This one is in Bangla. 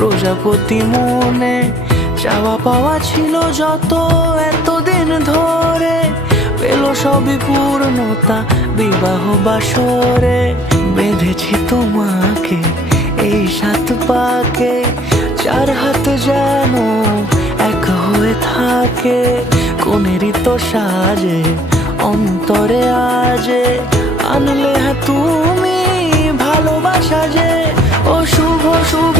প্রজাপতি মনে চাওয়া পাওয়া ছিল যত এতদিন ধরে, পেল সবই পূর্ণতা বিবাহ বাসরে। বেঁধেছি তোমাকে এই 7 পাকে, 4 হাত যেন এক হয়ে থাকে। কোনেরই তো সাজে অন্তরে আজে আনলে হ্যাঁ তুমি ভালোবাসা যে। ও শুভ শুভ